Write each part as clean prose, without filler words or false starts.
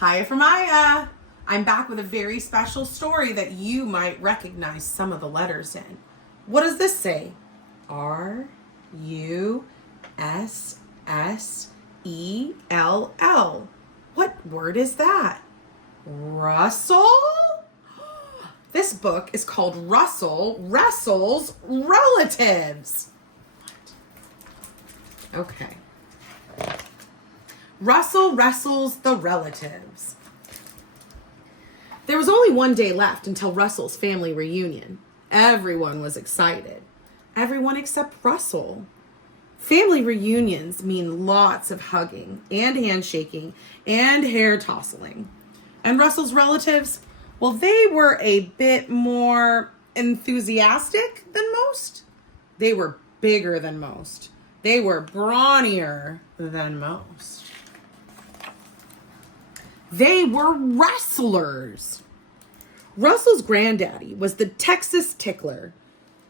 Hiya from Hiya. I'm back with a very special story that you might recognize some of the letters in. What does this say? Russell. What word is that? Russell? This book is called Wrestle's Relatives. Okay. Russell wrestles the relatives. There was only one day left until Russell's family reunion. Everyone was excited. Everyone except Russell. Family reunions mean lots of hugging and handshaking and hair tousling. And Russell's relatives, well, they were a bit more enthusiastic than most. They were bigger than most. They were brawnier than most. They were wrestlers. Russell's granddaddy was the Texas Tickler.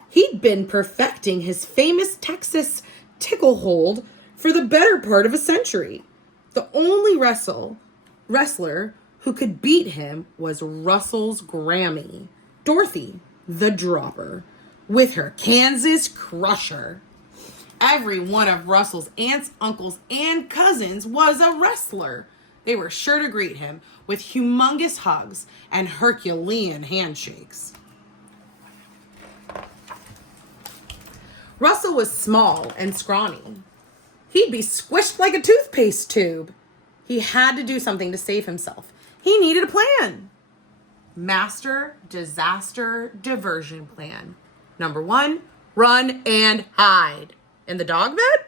He'd been perfecting his famous Texas tickle hold for the better part of a century. The only wrestler who could beat him was Russell's Grammy, Dorothy the Dropper, with her Kansas Crusher. Every one of Russell's aunts, uncles, and cousins was a wrestler. They were sure to greet him with humongous hugs and Herculean handshakes. Russell was small and scrawny. He'd be squished like a toothpaste tube. He had to do something to save himself. He needed a plan. Master Disaster Diversion Plan. Number 1, run and hide. In the dog bed?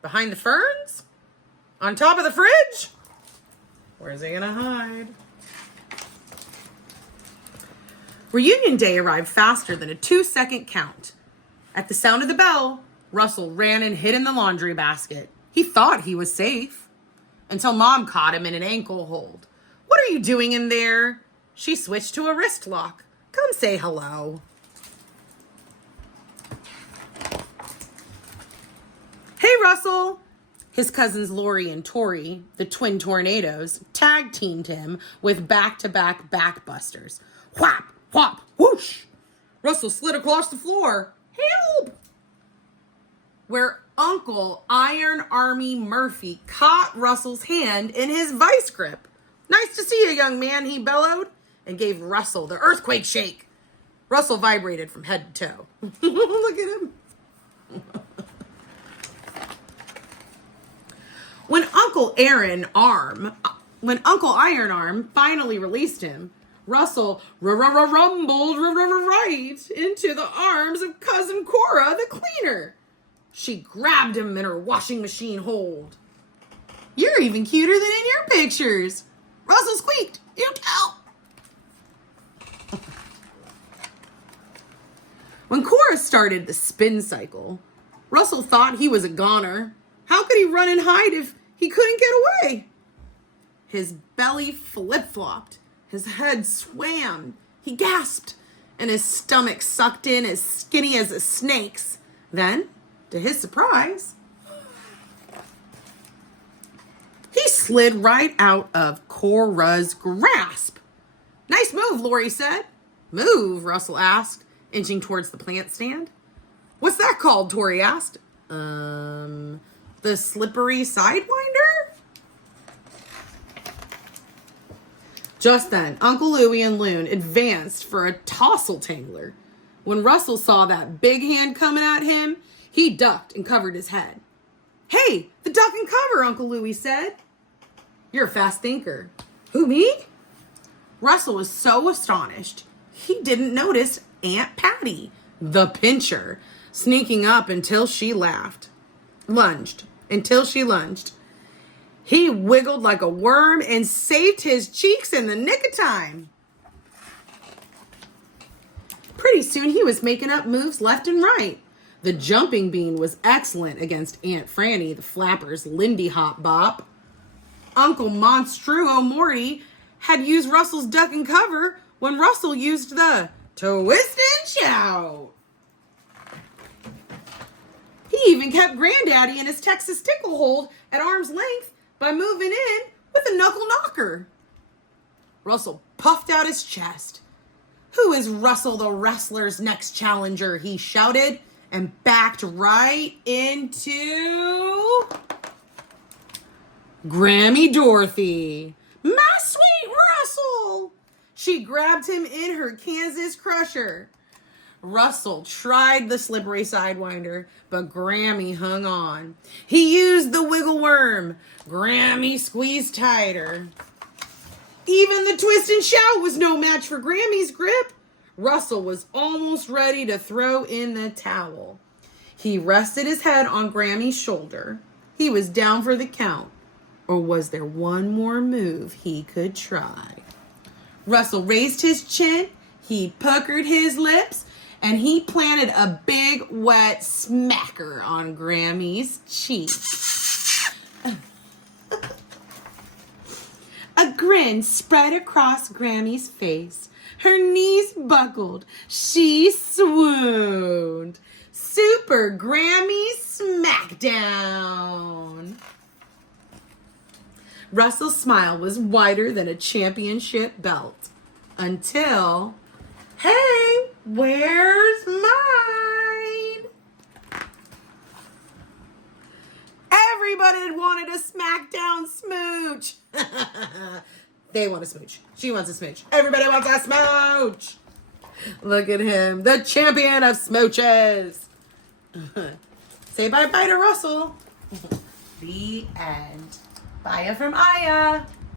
Behind the ferns? On top of the fridge? Where's he gonna hide? Reunion day arrived faster than a 2-second count. At the sound of the bell, Russell ran and hid in the laundry basket. He thought he was safe until Mom caught him in an ankle hold. What are you doing in there? She switched to a wrist lock. Come say hello. Hey, Russell. His cousins Lori and Tori, the twin tornadoes, tag-teamed him with back-to-back backbusters. Whap, whop, whoosh! Russell slid across the floor. Help! Where Uncle Iron Army Murphy caught Russell's hand in his vice grip. Nice to see you, young man, he bellowed, and gave Russell the earthquake shake. Russell vibrated from head to toe. Look at him. When Uncle Iron Arm finally released him, Russell rumbled right into the arms of Cousin Cora, the cleaner. She grabbed him in her washing machine hold. You're even cuter than in your pictures. Russell squeaked. You tell. When Cora started the spin cycle, Russell thought he was a goner. How could he run and hide if he couldn't get away? His belly flip-flopped. His head swam. He gasped, and his stomach sucked in as skinny as a snake's. Then, to his surprise, he slid right out of Cora's grasp. Nice move, Lori said. Move, Russell asked, inching towards the plant stand. What's that called? Tori asked. The slippery sidewinder? Just then, Uncle Louie and Loon advanced for a tousle tangler. When Russell saw that big hand coming at him, he ducked and covered his head. Hey, the duck and cover, Uncle Louie said. You're a fast thinker. Who, me? Russell was so astonished, he didn't notice Aunt Patty, the pincher, sneaking up until she lunged. He wiggled like a worm and saved his cheeks in the nick of time. Pretty soon he was making up moves left and right. The jumping bean was excellent against Aunt Franny, the flapper's Lindy Hop Bop. Uncle Monstruo Morty had used Russell's duck and cover when Russell used the twist and shout. He even kept Granddaddy in his Texas tickle hold at arm's length by moving in with a knuckle knocker. Russell puffed out his chest. "Who is Russell the Wrestler's next challenger?" he shouted, and backed right into Grammy Dorothy. "My sweet Russell!" She grabbed him in her Kansas Crusher. Russell tried the slippery Sidewinder, but Grammy hung on. He used the wiggle worm. Grammy squeezed tighter. Even the twist and shout was no match for Grammy's grip. Russell was almost ready to throw in the towel. He rested his head on Grammy's shoulder. He was down for the count. Or was there one more move he could try? Russell raised his chin, he puckered his lips, and he planted a big wet smacker on Grammy's cheek. A grin spread across Grammy's face. Her knees buckled. She swooned. Super Grammy Smackdown. Russell's smile was wider than a championship belt. Until, hey, where's mine? Everybody wanted a Smackdown smooch. They want a smooch. She wants a smooch. Everybody wants a smooch. Look at him, the champion of smooches. Say bye-bye to Russell. The end. Bye from Hiya.